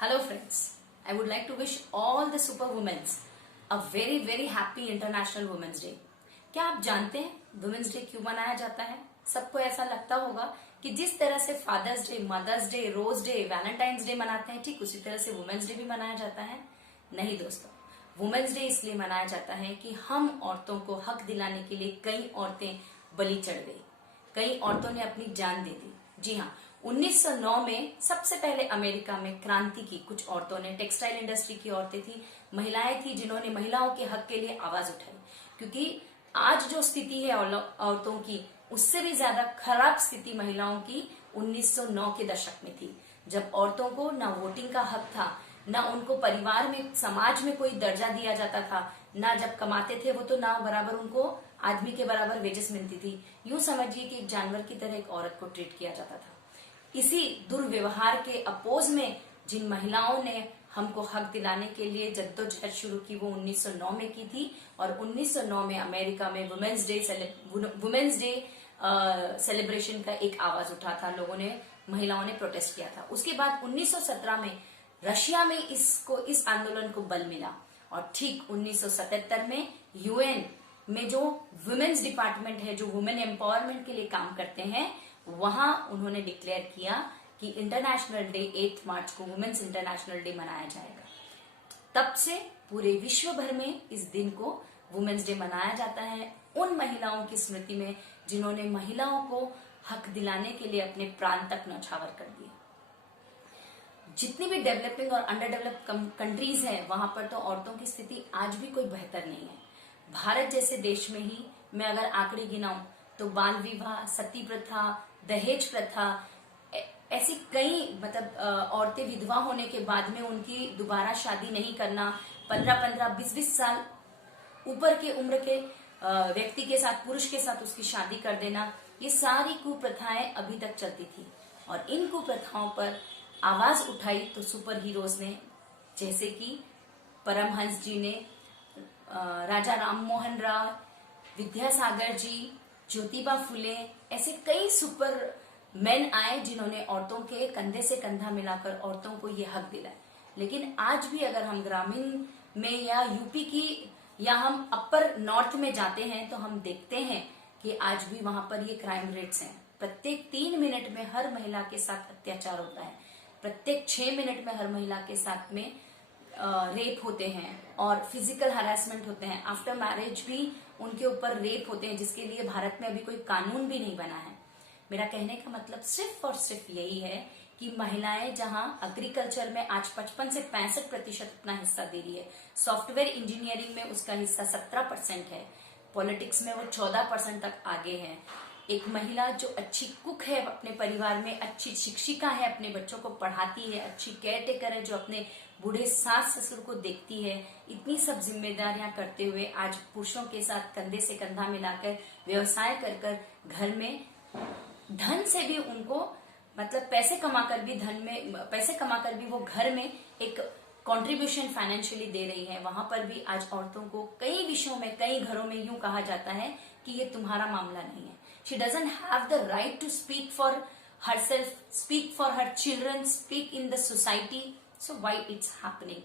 Hello friends, I would like to wish all the superwomen a very happy International Women's Day. क्या आप जानते हैं women's day क्यों मनाया जाता है? सबको ऐसा लगता होगा कि जिस तरह से Father's Day, Mother's Day, Rose Day, Valentine's Day मनाते हैं, ठीक उसी तरह से वुमेन्स डे भी मनाया जाता है। नहीं दोस्तों, वुमेन्स डे इसलिए मनाया जाता है कि हम औरतों को हक दिलाने के लिए कई औरतें बलि चढ़ गई, कई औरतों ने अपनी जान दे दी। जी हाँ, 1909 में सबसे पहले अमेरिका में क्रांति की कुछ औरतों ने, टेक्सटाइल इंडस्ट्री की औरतें थी, महिलाएं थी जिन्होंने महिलाओं के हक के लिए आवाज उठाई। क्योंकि आज जो स्थिति है औरतों की, उससे भी ज्यादा खराब स्थिति महिलाओं की 1909 के दशक में थी, जब औरतों को ना वोटिंग का हक था, ना उनको परिवार में, समाज में कोई दर्जा दिया जाता था, ना जब कमाते थे वो तो ना बराबर उनको आदमी के बराबर वेजेस मिलती थी। यूं समझिए कि एक जानवर की तरह एक औरत को ट्रीट किया जाता था। इसी दुर्व्यवहार के अपोज में जिन महिलाओं ने हमको हक दिलाने के लिए जद्दोजहद शुरू की, वो 1909 में की थी। और 1909 में अमेरिका में वुमेन्स डे सेलिब्रेशन का एक आवाज उठा था, लोगों ने, महिलाओं ने प्रोटेस्ट किया था। उसके बाद 1917 में रशिया में इस आंदोलन को बल मिला, और ठीक 1977 में यूएन में जो वुमेन्स डिपार्टमेंट है, जो वुमेन एम्पावरमेंट के लिए काम करते हैं, वहां उन्होंने डिक्लेयर किया कि इंटरनेशनल डे 8 मार्च को वुमेन्स इंटरनेशनल डे मनाया जाएगा। तब से पूरे विश्व भर में इस दिन को वुमेन्स डे मनाया जाता है, उन महिलाओं की स्मृति में जिन्होंने महिलाओं को हक दिलाने के लिए अपने प्राण तक न्यौछावर कर दिए। जितनी भी डेवलपिंग और अंडर डेवलप्ड कंट्रीज हैं, वहां पर तो औरतों की स्थिति आज भी कोई बेहतर नहीं है। भारत जैसे देश में ही मैं अगर आंकड़े गिनाऊं तो बाल विवाह, सती प्रथा, दहेज प्रथा, ऐसी कई औरतें विधवा होने के बाद में उनकी दोबारा शादी नहीं करना, 15-15, 20-20 साल ऊपर के उम्र के व्यक्ति के साथ, पुरुष के साथ उसकी शादी कर देना, ये सारी कुप्रथाएं अभी तक चलती थी। और इन कुप्रथाओं पर आवाज उठाई तो सुपर हीरोज ने, जैसे कि परमहंस जी ने, राजा राम मोहन राय, विद्यासागर जी, ज्योतिबा फुले, ऐसे कई सुपर मैन आए जिन्होंने औरतों के कंधे से कंधा मिलाकर औरतों को ये हक दिलाए। लेकिन आज भी अगर हम ग्रामीण में या यूपी की या हम अपर नॉर्थ में जाते हैं तो हम देखते हैं कि आज भी वहां पर ये क्राइम रेट्स हैं। प्रत्येक 3 मिनट में हर महिला के साथ अत्याचार होता है, प्रत्येक 6 मिनट में हर महिला के साथ में रेप होते हैं और फिजिकल हरासमेंट होते हैं। आफ्टर मैरिज भी उनके ऊपर रेप होते हैं, जिसके लिए भारत में अभी कोई कानून भी नहीं बना है। मेरा कहने का मतलब सिर्फ और सिर्फ यही है कि महिलाएं जहां एग्रीकल्चर में आज 55 से 65% अपना हिस्सा दे रही है, सॉफ्टवेयर इंजीनियरिंग में उसका हिस्सा 17% है, पॉलिटिक्स में वो 14% तक आगे है। एक महिला जो अच्छी कुक है अपने परिवार में, अच्छी शिक्षिका है, अपने बच्चों को पढ़ाती है, अच्छी केयर टेकर है, जो अपने बूढ़े सास ससुर को देखती है, इतनी सब जिम्मेदारियां करते हुए आज पुरुषों के साथ कंधे से कंधा मिलाकर व्यवसाय कर घर में धन से भी उनको, पैसे कमाकर भी वो घर में एक कंट्रीब्यूशन फाइनेंशियली दे रही है। वहां पर भी आज औरतों को कई विषयों में, कई घरों में यूं कहा जाता है कि ये तुम्हारा मामला नहीं है। She doesn't have the right to speak for herself, speak for her children, speak in the society. So why it's happening?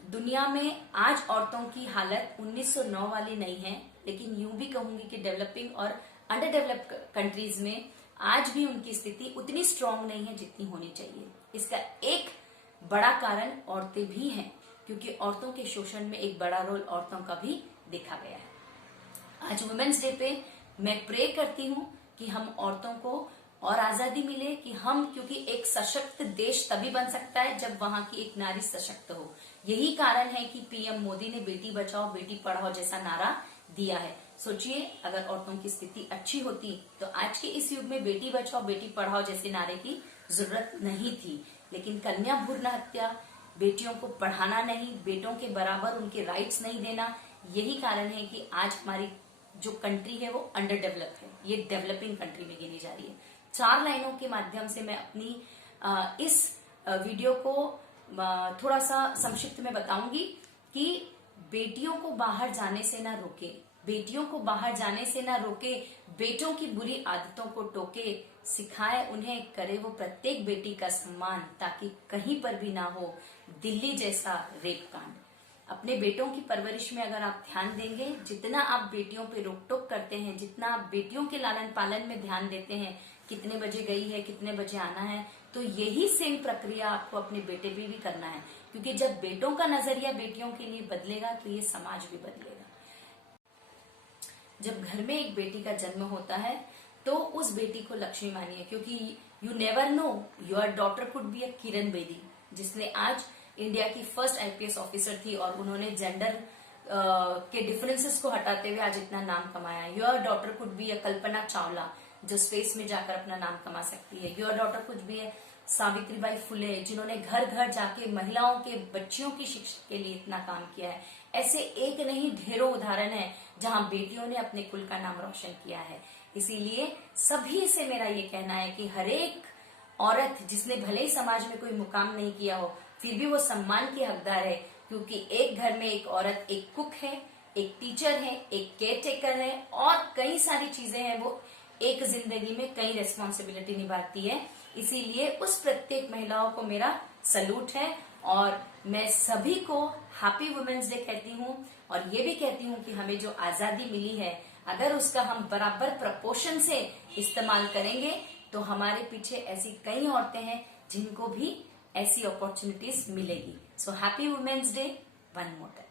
दुनिया में आज औरतों की हालत 1909 वाली नहीं है, लेकिन यूं भी कहूंगी कि डेवलपिंग और अंडर डेवलप्ड कंट्रीज में आज भी उनकी स्थिति उतनी स्ट्रांग नहीं है जितनी होनी चाहिए। इसका एक बड़ा कारण औरतें भी हैं, क्योंकि औरतों के शोषण में एक बड़ा रोल औरतों का भी देखा गया है। आज वुमेन्स डे पे मैं प्रे करती हूँ कि हम औरतों को और आजादी मिले, कि हम, क्योंकि एक सशक्त देश तभी बन सकता है जब वहां की एक नारी सशक्त हो। यही कारण है कि पीएम मोदी ने बेटी बचाओ बेटी पढ़ाओ जैसा नारा दिया है। सोचिए, अगर औरतों की स्थिति अच्छी होती तो आज के इस युग में बेटी बचाओ बेटी पढ़ाओ जैसे नारे की जरूरत नहीं थी। लेकिन कन्या भ्रूण हत्या, बेटियों को पढ़ाना नहीं, बेटों के बराबर उनके राइट्स नहीं देना, यही कारण है कि आज हमारी जो कंट्री है वो अंडर डेवलप है, ये डेवलपिंग कंट्री में गिनी जा रही है। 4 लाइनों के माध्यम से मैं अपनी इस वीडियो को थोड़ा सा संक्षिप्त में बताऊंगी कि बेटियों को बाहर जाने से ना रोके, बेटियों को बाहर जाने से ना रोके, बेटों की बुरी आदतों को टोके, सिखाए उन्हें, करे वो प्रत्येक बेटी का सम्मान, ताकि कहीं पर भी ना हो दिल्ली जैसा रेप कांड। अपने बेटों की परवरिश में अगर आप ध्यान देंगे, जितना आप बेटियों पे रोक टोक करते हैं, जितना आप बेटियों के लालन पालन में ध्यान देते हैं, कितने बजे गई है, कितने बजे आना है, तो यही सेम प्रक्रिया आपको अपने बेटे पे भी करना है। क्योंकि जब बेटों का नजरिया बेटियों के लिए बदलेगा तो ये समाज भी बदलेगा। जब घर में एक बेटी का जन्म होता है तो उस बेटी को लक्ष्मी मानिए, क्योंकि you never know, your daughter could be a Kiran Bedi, जिसने आज इंडिया की फर्स्ट आईपीएस ऑफिसर थी और उन्होंने जेंडर के डिफरेंसेस को हटाते हुए आज इतना नाम कमाया। Your daughter could be a Kalpana Chawla, जो स्पेस में जाकर अपना नाम कमा सकती है। Your daughter could be a Savitribai Phule, जिन्होंने घर घर जाके महिलाओं के बच्चियों की शिक्षा के लिए इतना काम किया है। ऐसे एक नहीं ढेरों उदाहरण है जहां बेटियों ने अपने कुल का नाम रोशन किया है। इसीलिए सभी से मेरा ये कहना है कि हरेक औरत, जिसने भले ही समाज में कोई मुकाम नहीं किया हो, फिर भी वो सम्मान की हकदार है, क्योंकि एक घर में एक औरत एक कुक है, एक टीचर है, एक केयर टेकर है और कई सारी चीजें हैं। वो एक जिंदगी में कई रेस्पॉन्सिबिलिटी निभाती है। इसीलिए उस प्रत्येक महिलाओं को मेरा सलूट है और मैं सभी को हैप्पी वुमेन्स डे कहती हूँ। और ये भी कहती हूँ कि हमें जो आजादी मिली है, अगर उसका हम बराबर प्रपोर्शन से इस्तेमाल करेंगे तो हमारे पीछे ऐसी कई औरतें हैं जिनको भी ऐसी अपॉर्चुनिटीज मिलेगी। So happy Women's Day one more time.